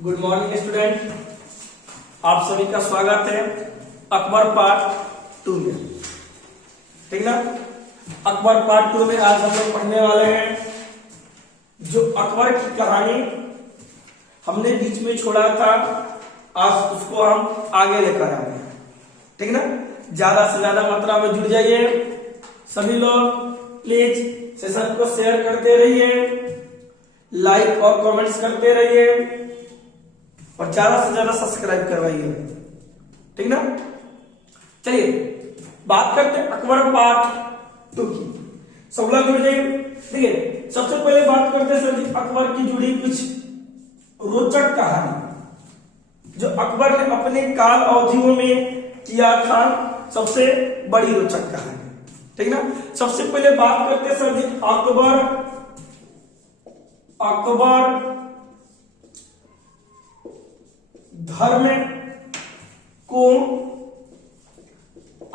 Good morning student, आप सभी का स्वागत है अकबर पार्ट 2 में। ठीक ना। अकबर पार्ट 2 में आज हम लोग पढ़ने वाले हैं जो अकबर की कहानी हमने बीच में छोड़ा था, आज उसको हम आगे लेकर आ रहे हैं। ठीक ना। ज्यादा से ज्यादा मात्रा में जुड़ जाइए सभी लोग, प्लीज सेशन को शेयर करते रहिए, लाइक और कमेंट्स करते रहिए और ज्यादा से ज्यादा सब्सक्राइब करवाइए। ठीक ना। चलिए बात करते हैं अकबर पार्ट 2 की। सब लोग जुड़ जाइए। देखिए सबसे पहले बात करते हैं सर अकबर की जुड़ी कुछ रोचक कहानी जो अकबर ने अपने काल अवधियों में किया था, सबसे बड़ी रोचक कहानी। ठीक ना। सबसे पहले बात करते हैं सर अकबर धर्म को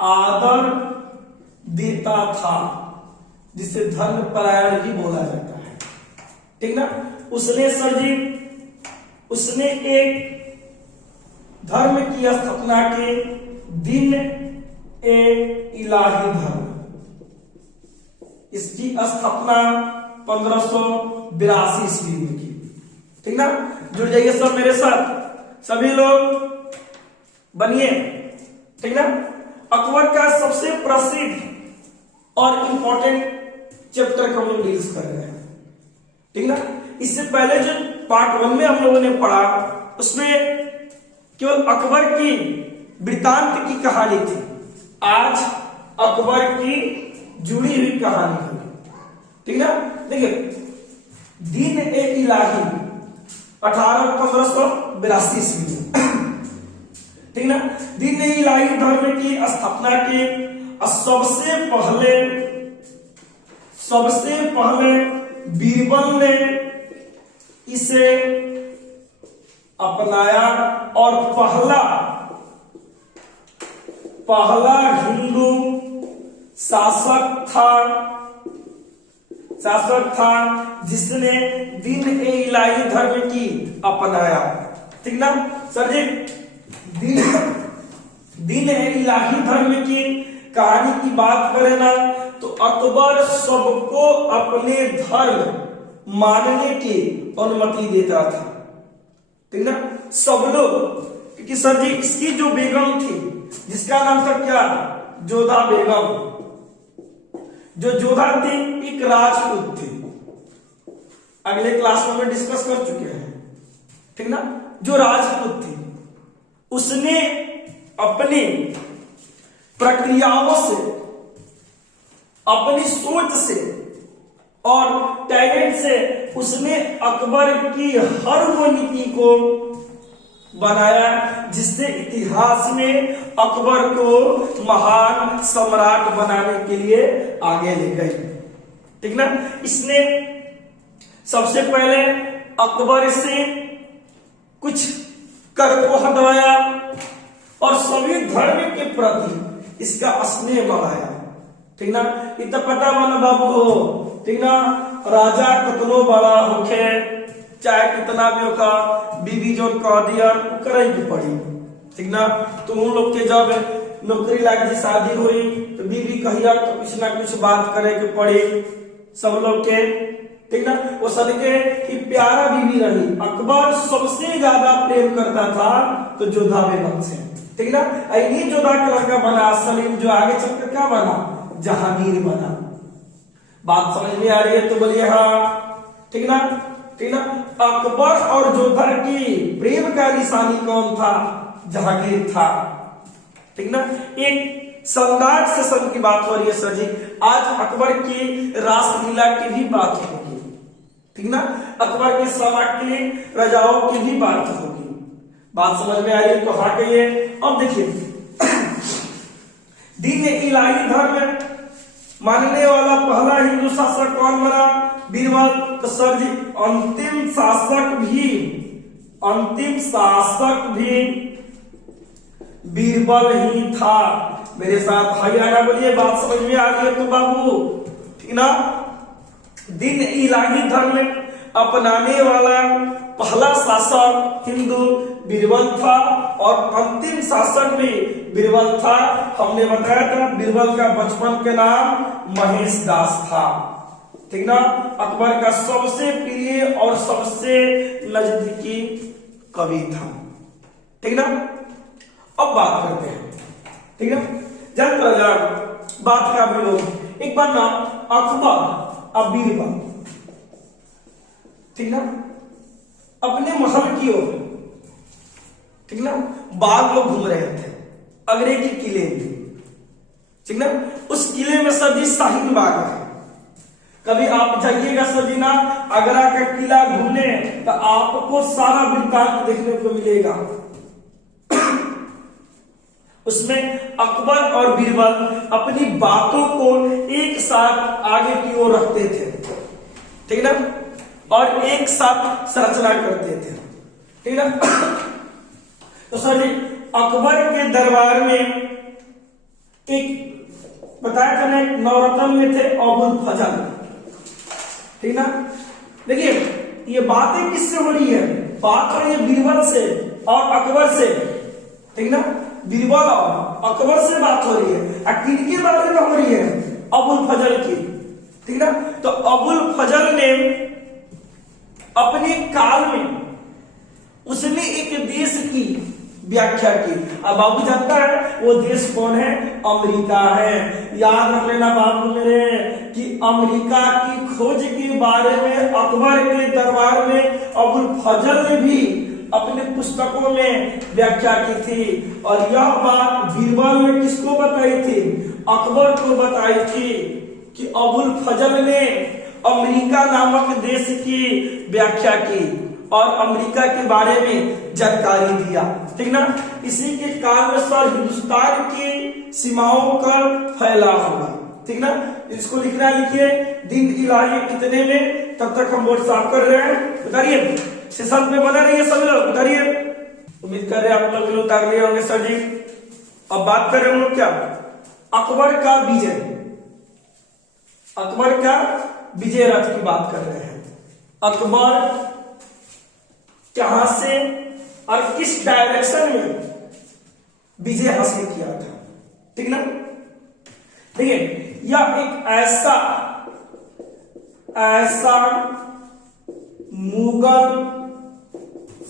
आदर देता था, जिसे धर्म परायण भी बोला जाता है। ठीक ना। उसने एक धर्म की स्थापना के दिन ए इलाही धर्म, इसकी स्थापना 1582 ईस्वी में की। ठीक ना। जुड़ जाइए सब मेरे साथ, सभी लोग बनिए। ठीक ना। अकबर का सबसे प्रसिद्ध और इंपॉर्टेंट चैप्टर को हम लोग डील्स कर रहे हैं। ठीक ना। इससे पहले जो पार्ट 1 में हम लोगों ने पढ़ा उसमें केवल अकबर की वृत्तांत की कहानी थी। आज अकबर की जुड़ी हुई कहानी होगी। ठीक ना। देखिए दिन ए इलाही 1582 ईस्वी। ठीक ना। दिन ए इलाही धर्म की स्थापना के सबसे पहले बीरबल ने इसे अपनाया और पहला हिंदू शासक था जिसने दिन ए इलाही धर्म की अपनाया। ठीक ना सर जी। दिन ए इलाही धर्म की कहानी की बात करें ना तो अकबर सबको अपने धर्म मानने की अनुमति देता था। ठीक ना। सब लोग, क्योंकि सर जी इसकी जो बेगम थी जिसका नाम था क्या, जोधा बेगम, जो जोधा थी एक राजपूत थी। अगले क्लास में हम डिस्कस कर चुके हैं। ठीक ना। जो राजपूत थी उसने अपनी प्रक्रियाओं से, अपनी सोच से और टैलेंट से उसने अकबर की हर वो नीति को बनाया जिससे इतिहास में अकबर को महान सम्राट बनाने के लिए आगे ले गए। ठीक ना। इसने सबसे पहले अकबर से कुछ कर को हटवाया और सभी धर्म के प्रति इसका स्नेह बढ़ाया। ठीक ना। इतना पता बना बाबू हो। ठीक ना। राजा कितनो बड़ा होखे, चाहे कितना भी होगा, बीबी जो कह दिया करे भी पड़ी। ठीक ना। तो उन लोग के जब नौकरी लाग जी शादी हुई तो बीबी कहिया तो कुछ ना कुछ बात करे के पड़ी सब लोग के। ठीक ना। वो सदके की प्यारा बीबी रही। अकबर सबसे ज्यादा प्रेम करता था तो जोधा बेगम से। ठीक ना। इन्हीं जोधा का लड़का बना सलीम, जो आगे चलकर क्या बना, जहांगीर बना। बात समझ में आ रही है तो बोलिए हाँ। ठीक ना। ठीक ना। अकबर और जोधा की प्रेम का निशानी कौन था, जहांगीर था। ठीक ना। एक शानदार सेशन की बात हो रही है सर जी। आज अकबर की रासलीला की भी बात होगी। ठीक ना। अकबर के समय के राजाओं की भी बात होगी। बात समझ में आ रही है तो हाँ कहिए। अब देखिए दिन इलाही धर्म मानने वाला पहला हिंदू शासक कौन बना, बीरबल। तो सर जी अंतिम शासक भी बीरबल ही था। मेरे साथ हरियाणा बोलिए, बात समझ में आ रही है तो बाबू। ठीक ना। दिन इलाही धर्म अपनाने वाला पहला शासक हिंदू बीरबल था और अंतिम शासक भी बीरबल था। हमने बताया था बीरबल का बचपन के नाम महेश दास था, ठीक ना। अकबर का सबसे प्रिय और सबसे नजदीकी कवि था, ठीक ना। अब बात करते हैं, ठीक है। जब बात का भी लोग एक बार ना अकबर और बीरबल, ठीक ना, अपने महल की ओर, ठीक ना, बाग लोग घूम रहे थे आगरे के किले में, ठीक ना। उस किले में सर जी शाहीन बाग है। कभी आप जाइएगा सर जी ना आगरा का किला घूमने तो आपको सारा वृत्तांत देखने को मिलेगा। उसमें अकबर और बीरबल अपनी बातों को एक साथ आगे की ओर रखते थे, ठीक ना, और एक साथ संरचना करते थे, ठीक ना। तो सर जी अकबर के दरबार में एक बताया था ना, एक नवरत्न में थे अबुल फजल, ठीक ना। देखिए ये बातें किससे हो रही है, बात हो रही है बीरबल से और अकबर से, ठीक ना। बीरबल और अकबर से बात हो रही है। किनके बारे में हो रही है, अबुल फजल की, ठीक ना। तो अबुल फजल ने अपने काल में उसने एक देश की व्याख्या की। अब बाबू जानता है वो देश कौन है, अमेरिका है। याद रख लेना बाबू मेरे कि अमेरिका की खोज के बारे में अकबर के दरबार में अबुल फजल ने भी अपने पुस्तकों में व्याख्या की थी। और यह बात बीरबल ने किसको बताई थी, अकबर को बताई थी कि अबुल फजल ने अमेरिका नामक देश की व्याख्या की और अमेरिका के बारे में जानकारी दिया, ठीक ना। इसी के कारण सर हिंदुस्तान की सीमाओं का फैलाव होगा, ठीक ना। इसको लिखना लिखिए दिन इलाही कितने में, तब तक हम बोर्ड साफ कर रहे हैं। बताइए सेशन में बना रही है सब लोग, बताइए। उम्मीद कर रहे हैं आप लोग उतार लिए होंगे सर जी। अब बात कर रहे हम लोग क्या, अकबर का विजय, अकबर का विजय रथ की बात कर रहे हैं। अकबर कहां से और किस डायरेक्शन में विजय हासिल किया था, ठीक ना। देखिए यह एक ऐसा मुगल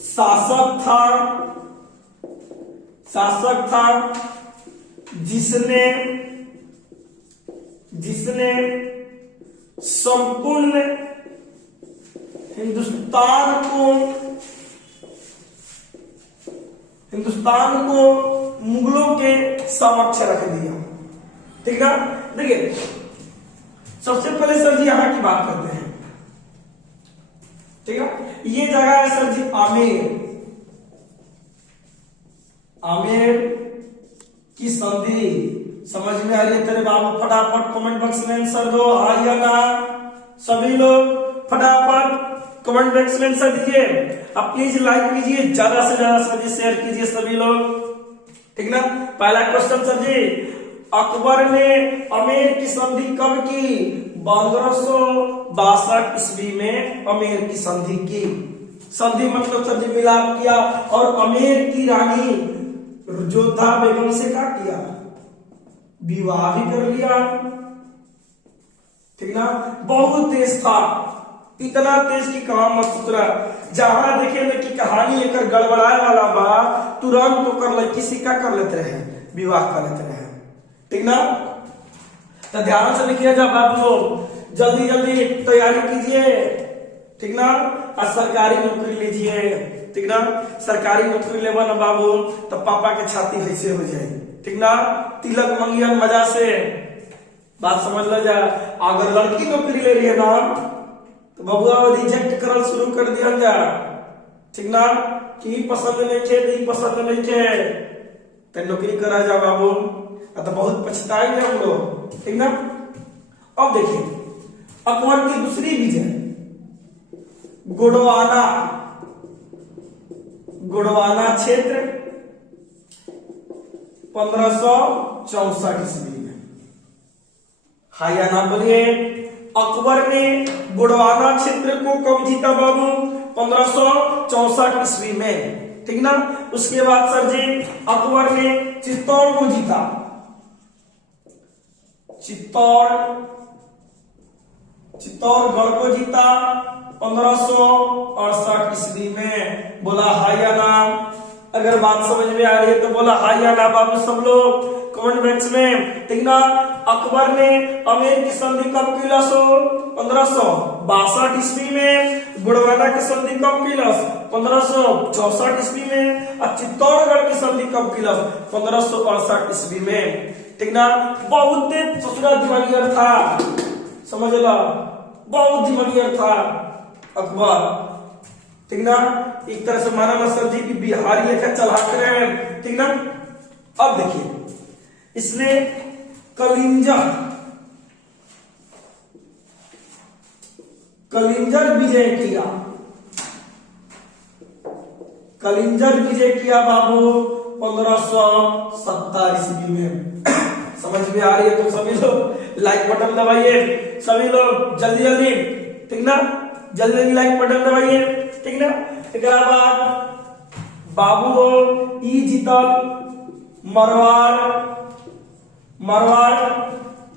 शासक था जिसने संपूर्ण हिंदुस्तान को मुगलों के समक्ष रख दिया, ठीक है। देखिए सबसे पहले सर जी यहां की बात करते हैं, ठीक है। ये जगह है सर जी आमेर की संधि। समझ में आ रही है तेरे बाबू, फटाफट कमेंट बॉक्स में आंसर दो, हाँ या ना। सभी लोग फटाफट कमेंट बॉक्स में आंसर दीजिए। अब प्लीज लाइक कीजिए, ज्यादा से ज्यादा सर जी शेयर कीजिए सभी लोग, ठीक ना। पहला क्वेश्चन सर जी, अकबर ने आमेर की संधि कब की, 1262 ईस्वी में आमेर की संधि की। संधि मतलब सर जी मिलाप किया और आमेर की रानी जोधा बेगम से क्या किया, विवाह भी कर लिया, ठीक ना। बहुत तेज था, इतना तेज की काम मत उतरा। जहां देखे कि कहानी एक गड़बड़ाए वाला बा, तुरंत तो कर ले, किसी का कर लेते रहे, विवाह कर लेते रहे, ठीक ना। तो ध्यान से लिखिए जब आप लोग जल्दी जल्दी तैयारी कीजिए, ठीक ना। और सरकारी नौकरी लीजिए, ठीक ना। सरकारी नौकरी लेवा ना बाबू तो पापा के छाती ऐसे हो जाए, ठीक ना। तिलक मंगियन मजा से, बात समझ लो जा। अगर लड़की नौकरी ले रही है ना तो बबुआ रिजेक्ट करल शुरू कर दिया जा, ठीक ना। कि पसंद नहीं थे, पसंद नहीं थे तो नौकरी करा जा बाबू, तो बहुत पछताएंगे हम लोग, ठीक ना। अब देखिए अकबर की दूसरी विजय गोडवाना क्षेत्र 1564 ईस्वी में। हाँ या ना बोलिए। अकबर ने गोडवाना क्षेत्र को कब जीता बाबू, 1564 ईस्वी में, ठीक ना। उसके बाद सर जी अकबर ने चित्तौड़ को जीता, चित्तौड़गढ़ को जीता 1568 ईस्वी में। बोला हाय या नाम, अगर बात समझ में आ रही है तो बोला हाय या ना बाबू सब लोग कमेंट बॉक्स में, ठीक ना। अकबर ने अमेर की संधि कब की 1562 ईस्वी में, गुड़गाना की संधि कब की 1564 ईस्वी में, और चित्तौड़गढ़ की संधि कब की 1568 ईस्वी में, ठीक ना। बहुत ससुरा दिमागियर था, समझ लो, बहुत दिमागियर था अकबर, ठीक ना। एक तरह से माना ना सर जी की बिहारी लेखा चला कर, ठीक ना। अब देखिए इसने कलिंजर विजय किया, कलिंजर विजय किया बाबू 1570 ईस्वी में। समझ में आ रही है तो सभी लोग लाइक बटन दबाइए, सभी लोग जल्दी जल्दी, ठीक ना, जल्दी जल्दी लाइक बटन दबाइए, ठीक ना। एक बाद बाबू ई जीतल मरवाड़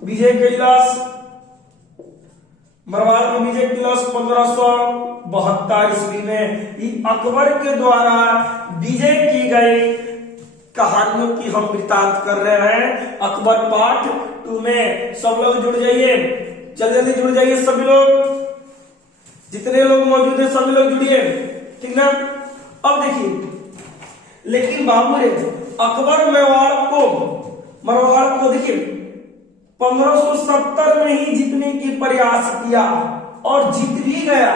विजय कैलाश, मरवाड़ को विजय कैलाश 1572 ईस्वी में। अकबर के द्वारा विजय की गई कहानियों की हम वृत्तांत कर रहे हैं अकबर पार्ट 2 में। सब लोग जुड़ जाइए, जल्दी जल्दी जुड़ जाइए, सभी लोग, जितने लोग मौजूद हैं सभी लोग जुड़िए, ठीक ना। अब देखिए लेकिन बाबू रे अकबर मरवाड़ को देखिए 1570 में ही जीतने की प्रयास किया और जीत भी गया,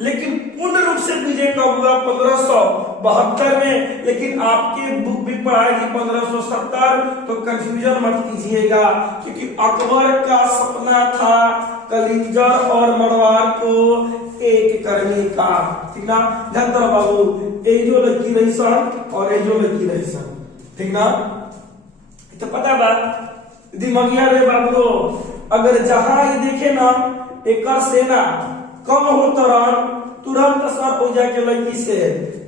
लेकिन पूर्ण रूप से विजय कब हुआ 1572 में। लेकिन आपकी बुक भी पढ़ाएगी 1570, तो कंफ्यूजन मत कीजिएगा, क्योंकि अकबर का सपना था कलिंजर और मरवाड़ को एक करने का, ठीक ना। ध्यान दो बाबू, ये जो लड़की रही सर और ये जो लड़की रही सर, ठीक ना। तो पता बात दिमागिया रे बाबू, अगर जहां ये देखे ना एक सेना कम हो तुरंत सर हो जाके लड़की से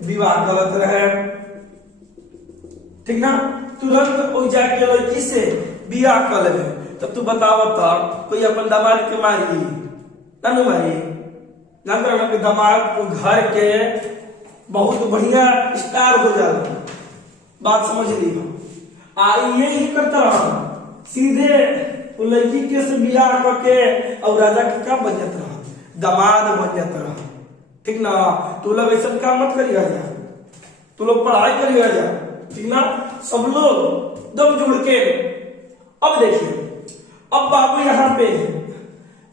विवाह गलत रहे, ठीक ना, तुरंत हो जाके लड़की से विवाह कर ले। तो तू बताओ तो कोई अपन दामाद के मारी ना मारी, जानते हो दामाद को घर के बहुत बढ़िया स्टार हो जाता, बात समझ ली। ये ही करता रहा सीधे वो लड़की के से बियाह करके और राजा के क्या बन जाता रहा, दामाद बन जाता रहा, ठीक ना। तू लोग ऐसा काम मत करिएगा, तू लोग पढ़ाई करिएगा, ठीक ना। सब लोग दम जुड़ के। अब देखिए अब बाबू यहाँ पे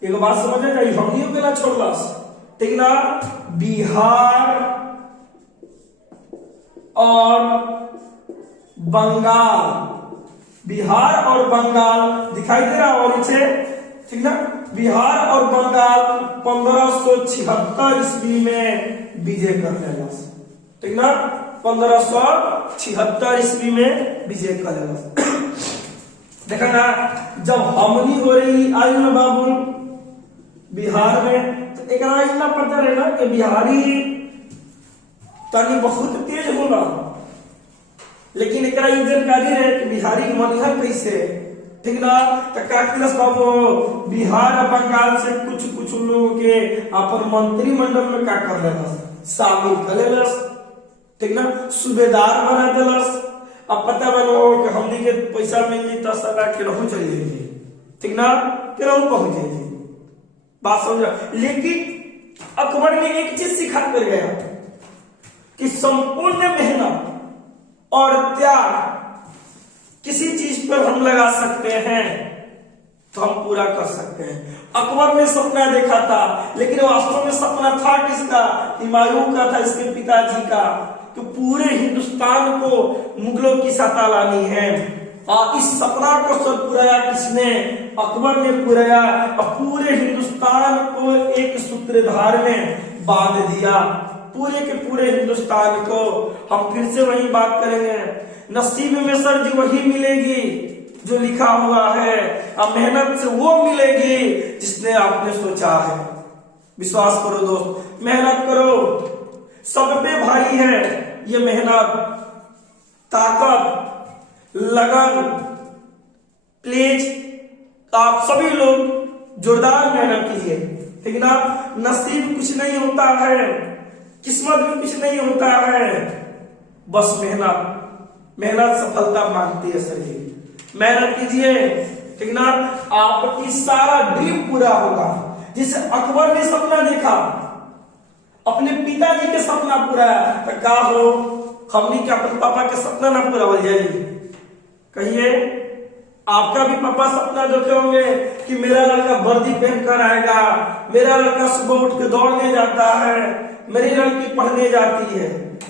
एक बात समझ जाइए, हमनियों के ना छोड़ला, ठीक ना। बिहार और बंगाल दिखाई दे रहा और नीचे, ठीक ना। बिहार और बंगाल 1576 ईस्वी में विजय कर लेगा, ठीक ना। 1576 ईस्वी में विजय कर लेगा। देखा ना, जब हमनी हो रही आई ना बाबू बिहार में, तो एक इतना पता रहे ना कि बिहारी तनी बहुत तेज होगा, लेकिन एक जानकारी रहे कि बिहारी मनिहर कैसे, ठीक ना। तो का बाबू बिहार और बंगाल से कुछ लोगों के अपन मंत्रिमंडल में का कर लेलस, शामिल कर लेलस, ठीक ना, सूबेदार बना देलस। अब पता बनो कि हमनी के पैसा मिली तो सदा केनहू चली जाएगी, ठीक ना, केनहू पहुंच जाएगी, बात समझ। लेकिन अकबर ने एक चीज सिखा कर गया कि संपूर्ण मेहनत और त्याग किसी चीज पर हम लगा सकते हैं तो हम पूरा कर सकते हैं। अकबर ने सपना देखा था, लेकिन वास्तव में सपना था किसका, हुमायूं का था, इसके पिताजी का, तो पूरे हिंदुस्तान को मुगलों की सत्ता लानी है। और इस सपना को सब पुराया किसने, अकबर ने पुराया, और पूरे हिंदुस्तान को एक सूत्रधार में बांध दिया, पूरे के पूरे हिंदुस्तान को। हम फिर से वही बात करेंगे, नसीब में सर जी वही मिलेगी जो लिखा हुआ है, और मेहनत से वो मिलेगी जिसने आपने सोचा है। विश्वास करो दोस्त, मेहनत करो, सब पे भारी है ये मेहनत, ताकत, लगन। प्लीज आप सभी लोग जोरदार मेहनत कीजिए, ठीक ना। नसीब कुछ नहीं होता है, किस्मत भी कुछ नहीं होता है, बस मेहनत, मेहनत सफलता मांगती है सर जी। मेहनत कीजिए, ठीक ना। आपकी सारा ड्रीम पूरा होगा। जिसे अकबर ने सपना देखा, अपने पिताजी के सपना पूरा है, तो क्या हो, हमने क्या अपने पापा के सपना ना पूरा हो जाए? कहिए, आपका भी पापा सपना देखे होंगे कि मेरा लड़का वर्दी पहनकर आएगा, मेरा लड़का सुबह उठ के दौड़ने जाता है, मेरी लड़की पढ़ने जाती है।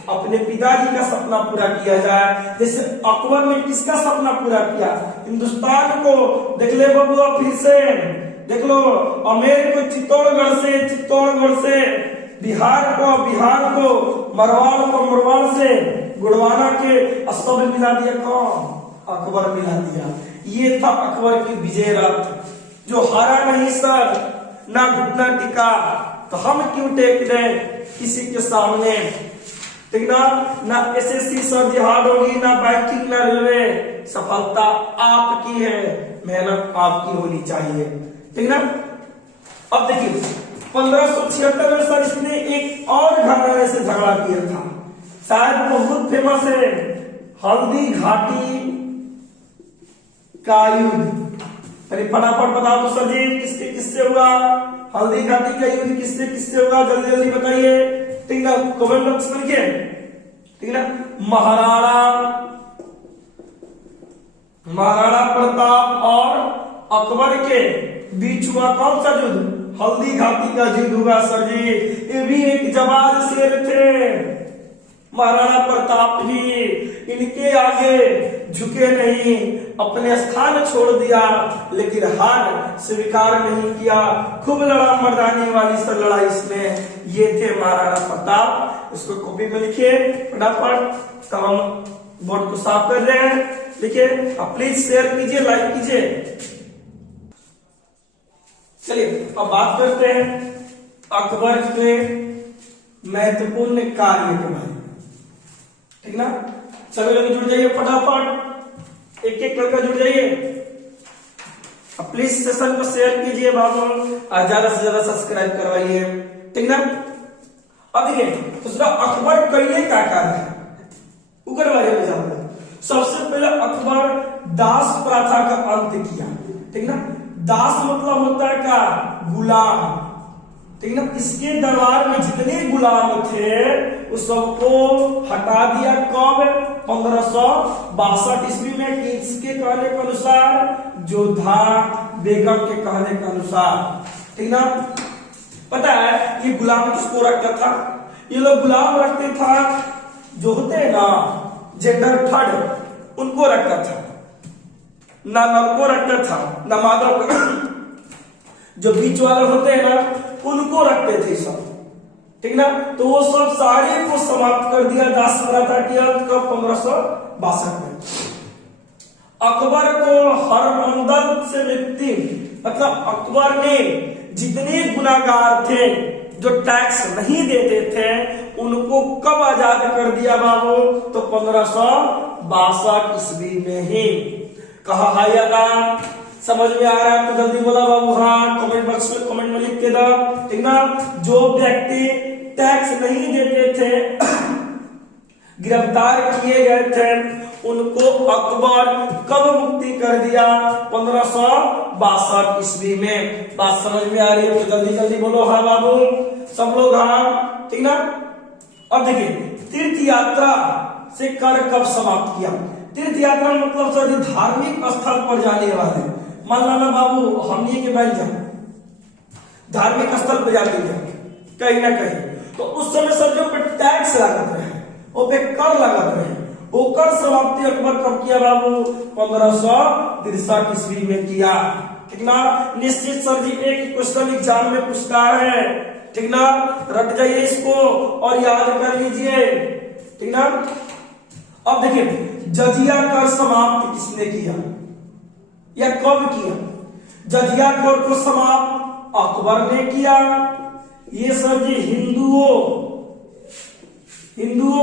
अपने पिताजी का सपना पूरा किया जाए, जैसे अकबर ने किसका सपना पूरा किया? हिंदुस्तान को देख ले बबुआ, फिर से देख लो, अमेर को चित्तौड़गढ़ से बिहार को मरवाड़ से गुड़वाना के सब मिला दिया। कौन? अकबर मिला दिया। ये था अकबर की विजय रथ, जो हारा नहीं सर, ना घुटना टिका। तो हम क्यों टेक दें किसी के सामने, ठीक ना। ना एसएससी सर जिहाद होगी, ना बैंकिंग, ना रेलवे। सफलता आपकी है, मेहनत आपकी होनी चाहिए, ठीक ना। अब देखिए 1576 में सर इसने एक और घराने से झगड़ा किया था, शायद बहुत फेमस है, हल्दी घाटी का युद्ध। अरे फटाफट बताओ तो सर जी, किसके किससे हुआ? हल्दी घाटी का युद्ध किससे किससे हुआ? जल्दी जल्दी बताइए, ठीक ना। कमेंट बॉक्स में लिखिए, ठीक ना। महाराणा प्रताप और अकबर के बीच हुआ कौन सा युद्ध? हल्दी घाटी का युद्ध हुआ सर जी। ये भी एक जवान शेर थे, महाराणा प्रताप भी इनके आगे झुके नहीं, अपने स्थान छोड़ दिया, लेकिन हार स्वीकार नहीं किया। खूब लड़ा, मर्दानी वाली सर लड़ाई इसमें। ये थे महाराणा प्रताप। इसको कॉपी में लिखिए फटाफट, हम बोर्ड को साफ कर रहे हैं। लिखिए, प्लीज शेयर कीजिए, लाइक कीजिए। चलिए अब बात करते हैं अकबर के महत्वपूर्ण कार्य के बारे में, ठीक ना। सभी लोग जुड़ जाइए फटाफट, एक एक लड़का जुड़ जाइए। प्लीज सेशन को शेयर कीजिए बाबू, और ज्यादा से ज्यादा सब्सक्राइब करवाइए, ठीक ना। अब देखिए दूसरा, अकबर कैले क्या कार्य है, उनके बारे में जानते हैं। सबसे पहले अकबर दास प्रथा का अंत किया, ठीक ना। दास मतलब होता है क्या? गुलाम, ठीक ना। इसके दरबार में जितने गुलाम थे उस सबको हटा दिया। कब? 1562 ईस्वी में। किसके कहने के अनुसार? जोधा बेगम के कहने के अनुसार, ठीक ना। पता है ये गुलाम किसको रखता था? ये लोग गुलाम रखते था जो होते हैं ना जेंडर थर्ड, उनको रखता था, ना नर को रखता था, ना माधव जो बीच वाले होते हैं ना उनको रखते थे सब, ठीक ना। तो वो सब सारे को समाप्त कर दिया दास प्रथा की अंत कब? 1562 में। अकबर को हरमंदल से व्यक्ति, मतलब अकबर ने जितने गुनाहगार थे जो टैक्स नहीं देते थे उनको कब आजाद कर दिया बाबू? तो 1562 ईस्वी में ही। कहा है या ना? समझ में आ रहा है तो जल्दी बोला बाबू हाँ, कमेंट बॉक्स में कमेंट में लिख के दो, ठीक ना। जो व्यक्ति टैक्स नहीं देते थे, गिरफ्तार किए गए थे, उनको अकबर कब मुक्ति कर दिया? 1562 ईस्वी में। बात समझ में आ रही है तो जल्दी जल्दी बोलो हाँ बाबू, सब लोग हाँ, ठीक ना। अब देखिए तीर्थ यात्रा से कर कब समाप्त किया? तीर्थ यात्रा मतलब सर धार्मिक स्थल पर जाने वाले, मान लो बाबू हमने के बन जाए धार्मिक स्थल पर जाते हैं कहीं ना कहीं, तो उस समय सर जो पे टैक्स लागत रहे, वो पे कर लागत रहे, वो कर समाप्ति अकबर कब किया बाबू? 1563 ईस्वी में किया, ठीक ना। निश्चित सर जी एक क्वेश्चन एग्जाम में पूछता है, ठीक ना। रट जाइए इसको और याद कर लीजिए, ठीक ना। अब देखिए जजिया कर समाप्त किसने किया या कब किया? जजिया कर को समाप्त अकबर ने किया, ये सर जी हिंदुओं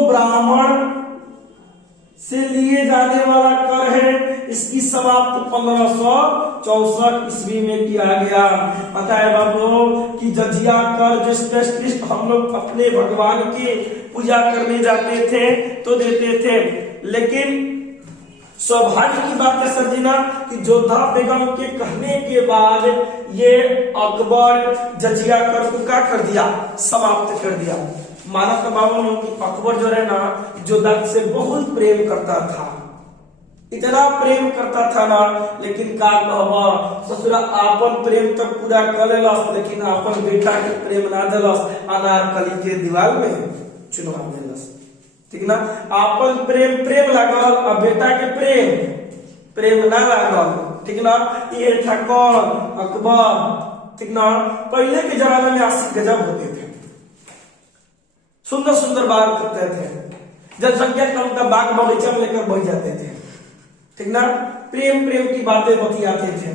ब्राह्मण से लिए जाने वाला कर है, इसकी समाप्त 1564 ईस्वी में किया गया। पता है बाबू कि जजिया कर जो स्पेशलिस्ट हम लोग अपने भगवान की पूजा करने जाते थे तो देते थे, लेकिन सौभाग्य की बात है सर जी ना कि जोधा बेगम के कहने के बाद ये अकबर जजिया कर को क्या कर दिया, समाप्त कर दिया। माना तो बाबू कि अकबर जो है ना जोधा से बहुत प्रेम करता था, इतना प्रेम करता था ना, लेकिन का कहवा ससुरा आपन प्रेम तो पूरा कर लेलस, लेकिन अपन बेटा के प्रेम ना दिलस, अनारकली के दीवार में चुनवा दिलस। ठीक ना, आपन प्रेम लागल और बेटा के प्रेम ना लागल। ठीक ना, ये था कौन, अकबर। ठीक ना, पहले के जमाने में आशिक गजब होते थे, सुंदर बात करते थे, जनसंख्या कम था बाग बगीचा में लेकर बढ़ जाते थे। ठीक ना, प्रेम की बातें बतियाते थे।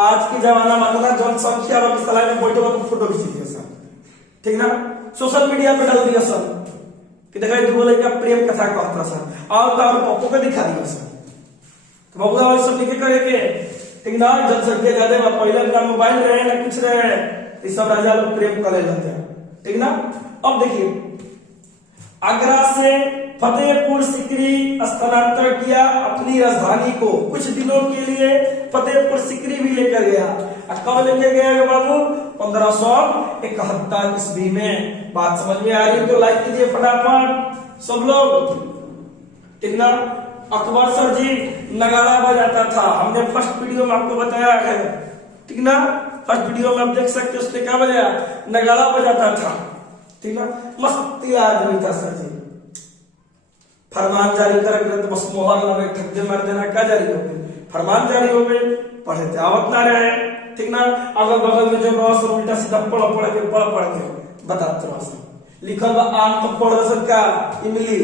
आज के जमाना में जनसंख्या में बैठे तो फोटो खींच दिया सर। ठीक ना, सोशल मीडिया पे डाल दिया सर कि देखा तू बोले क्या प्रेम कथा कहता सर, और पप्पू को दिखा दिया सर, तो बाबू और सब लिखे करेंगे। ठीक ना, जनसंख्या ज्यादा पहले ना मोबाइल रहे ना कुछ रहे, इस सब राजा लोग प्रेम कर लेते हैं। ठीक ना, अब देखिए आगरा से फतेहपुर सीकरी स्थानांतरण किया अपनी राजधानी को, कुछ दिनों के लिए फतेहपुर सीकरी भी लेकर गया। कब लेकर गया बाबू, 1571 ईस्वी में। बात समझ में आ रही है तो लाइक कीजिए फटाफट सब लोग। ठीक ना, अकबर सर जी नगाड़ा बजाता था, हमने फर्स्ट वीडियो में आपको बताया है। ठीक ना, फर्स्ट वीडियो में आप देख सकते हो, उसने क्या बजाया, नगाड़ा बजाता था। ठीक ना, मस्त आदमी था सर जी। फरमान जारी कर बस मोहर लगे ठक्के मार देना, क्या जारी हो गए, फरमान जारी हो गए, पढ़े थे आवत ना रहे। ठीक ना, अगल बगल में जो रस उल्टा सीधा पढ़ के बताते रस लिखल बा आम तो पढ़ सर का इमली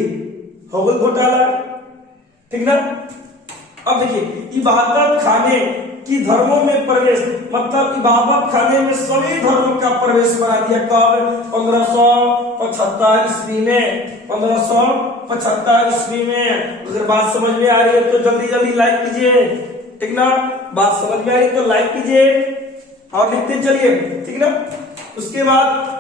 हो गई घोटाला। ठीक ना, अब देखिए इबादत खाने की धर्मों में प्रवेश, मतलब इबादत खाने में सभी धर्मों का प्रवेश बना दिया। कब, 1575 ईस्वी में। 1575 ईस्वी में। अगर बात समझ में आ रही है तो जल्दी लाइक कीजिए। ठीक ना, बात समझ में आ रही है तो लाइक कीजिए और लिखते चलिए। ठीक ना, उसके बाद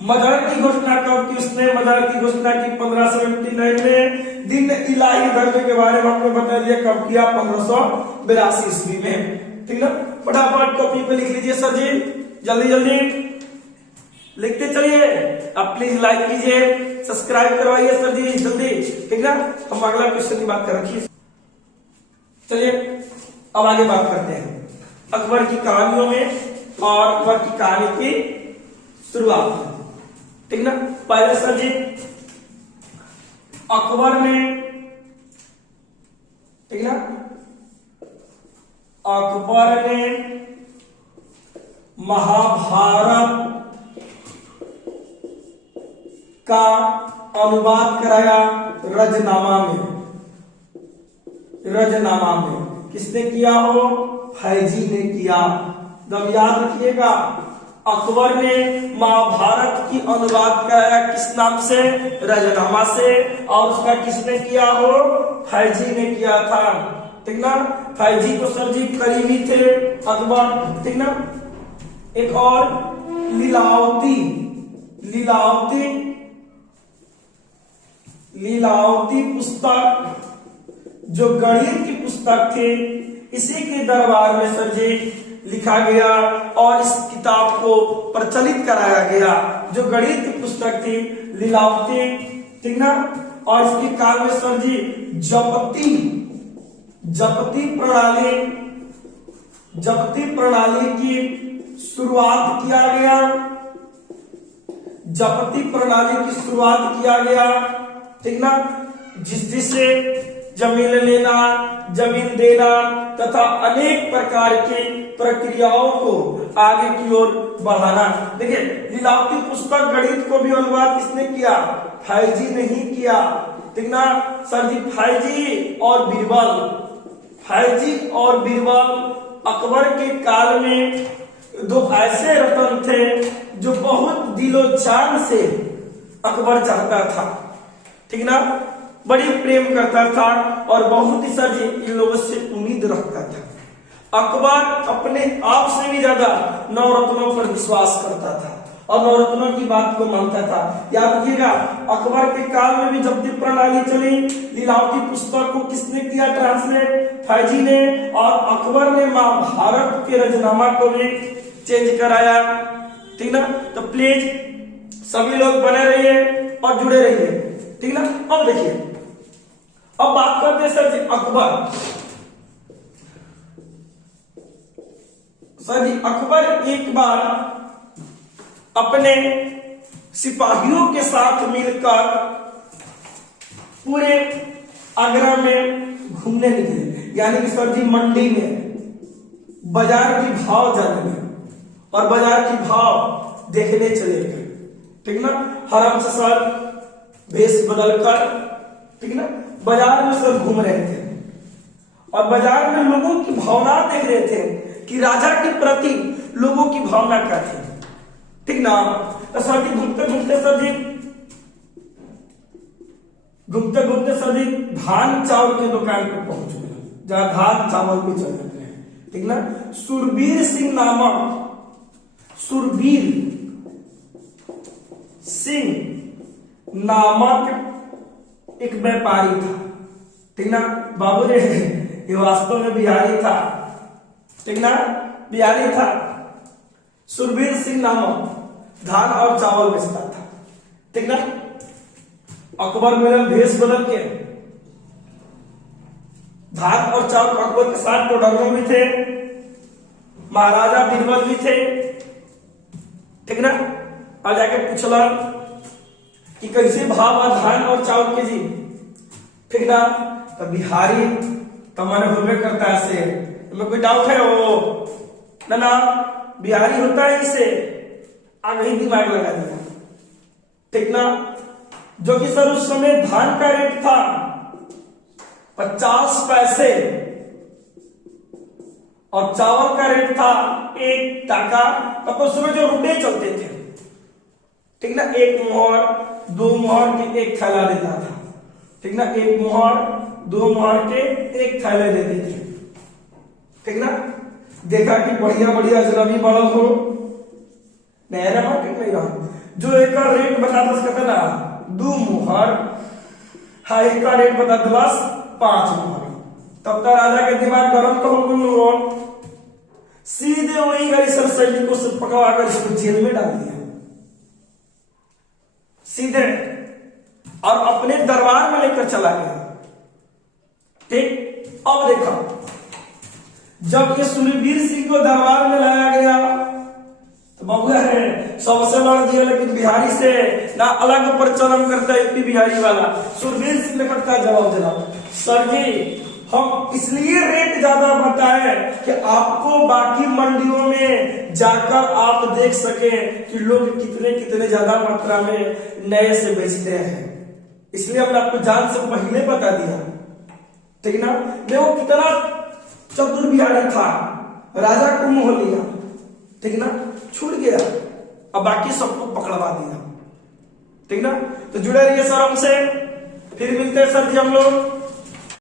मजहर की घोषणा कब की, उसने मजहर की घोषणा की 1579 में। दिन इलाही धर्म के बारे में हमने बता दिया कब किया, 1582 ईस्वी में। ठीक ना, फटाफट कॉपी पे लिख लीजिए सर जी, जल्दी लिखते चलिए। आप प्लीज लाइक कीजिए, सब्सक्राइब करवाइए सर जी जल्दी। ठीक ना, हम अगला क्वेश्चन की बात कर रखिए। चलिए अब आगे बात करते हैं अकबर की कहानियों में और अकबर की कहानी की शुरुआत में। ठीक ना, पहले सर जी अकबर ने, ठीक ना, अकबर ने महाभारत का अनुवाद कराया रजनामा में। किसने किया हो, फैजी ने किया। जब याद रखिएगा अकबर ने महाभारत की अनुवाद कराया किस नाम से, रजनामा से, और उसका किसने किया हो, फैजी ने किया था। ठीक ना, फैजी को सर जी करीबी थे अकबर। ठीक ना, एक और लीलावती पुस्तक जो गणित की पुस्तक थी, इसी के दरबार में सर जी लिखा गया और इस किताब को प्रचलित कराया गया। जो गणित की पुस्तक थी लीलावती, ठीक ना, और इसके काल में सर जी जपती प्रणाली की शुरुआत किया गया। जपती प्रणाली की शुरुआत किया गया। ठीक ना, जिससे जमीन लेना, जमीन देना तथा अनेक प्रकार की प्रक्रियाओं को आगे की ओर बढ़ाना। देखिए लीलावती पुस्तक गणित को भी अनुवाद किसने किया, फैजी ने ही किया। ठीक ना सर जी, फैजी और बीरबल अकबर के काल में दो ऐसे रतन थे जो बहुत दिलो जान से अकबर चाहता था, ठीक ना, बड़ी प्रेम करता था और बहुत ही सर इन लोगों से उम्मीद रखता था। अकबर अपने आप से भी ज्यादा नवरत्नों पर विश्वास करता था और नवरत्नों की बात को मानता था। याद रखिएगा, अकबर के काल में भी जब्ती प्रणाली चली, लीलावती पुस्तक को किसने किया ट्रांसलेट? फैजी ने। और अकबर ने महाभारत के रचनामा को भी चेंज कराया, ठीक ना। तो प्लीज सभी लोग बने रहिए और जुड़े रहिए, ठीक ना। अब देखिए, अब बात करते हैं सर जी अकबर। सर जी अकबर एक बार अपने सिपाहियों के साथ मिलकर पूरे आगरा में घूमने निकले, यानी कि सर जी मंडी में बाजार की भाव जानने और बाजार की भाव देखने चले गए, ठीक ना। हरम से सर भेष बदलकर, ठीक ना, बाजार में सर घूम रहे थे और बाजार में लोगों की भावना देख रहे थे कि राजा के प्रति लोगों की भावना क्या थी, ठीक ना। तो सर जी घूमते घूमते सर जी धान चावल के दुकान पे पहुंच गए, जहां धान चावल भी चल रहे हैं, ठीक ना। सुरबीर सिंह नामक एक व्यापारी था, ठीक ना। बाबू रे, ये वास्तव में बिहारी था, ठीक ना, बिहारी था। सुरबीर सिंह नामक धान और चावल बेचता था, ठीक ना। अकबर मिलन भेष बदल के धान और चावल, अकबर के साथ टोडरमल भी थे, महाराजा बीरबल भी थे, ठीक ना। और जाके पूछला कि कैसे भाव है धान और चावल के जी, ठीक ना। तो बिहारी तो मैंने होबे करता है से, में कोई डाउट है? वो ना बिहारी होता है, इसे आगे ही दिमाग लगा दिया, ठीक ना। जो कि सर उस समय धान का रेट था 50 पैसे और चावल का रेट था 1 टाका। तो उस समय जो रुपए चलते थे, ठीक ना, 1 मोहर 2 मोहर के 1 थैला देता था, ठीक ना। 1 मोहर 2 मोहर के 1 थैले देते थे, ठीक ना। देखा कि बढ़िया बढ़िया अजनबी बड़ा हो, नया मार्केट नहीं रहा, जो एक का रेट बता दस कहता ना 2 मोहर, हाँ एक का रेट बता दस 5 मोहर। तब तक राजा के दिमाग गरम तो हो, सीधे वही गई सर सैनिकों से पकड़ा कर इसको जेल में डाल दिया सीधे, और अपने दरबार में लेकर चला गया, ठीक। अब देखा, जब ये सुरबीर सिंह को दरबार में लाया गया तो बबुआ है सबसे लड़ दिया, लेकिन बिहारी से ना अलग प्रचलन करता है यूपी बिहारी वाला। सुरबीर सिंह ने कहता जवाब जनाब, सर जी हम इसलिए रेट ज्यादा बताए कि आपको बाकी मंडियों में जाकर आप देख सके कि लोग कितने कितने ज्यादा मात्रा में नए से बेचते हैं, इसलिए हमने आपको जान से पहले बता दिया, ठीक ना। देखो कितना चतुर बिहारी था, राजा को मोह लिया, ठीक ना, छूट गया, अब बाकी सबको पकड़वा दिया, ठीक ना। तो जुड़े रहिए सर हमसे, फिर मिलते हैं सर जी हम लोग।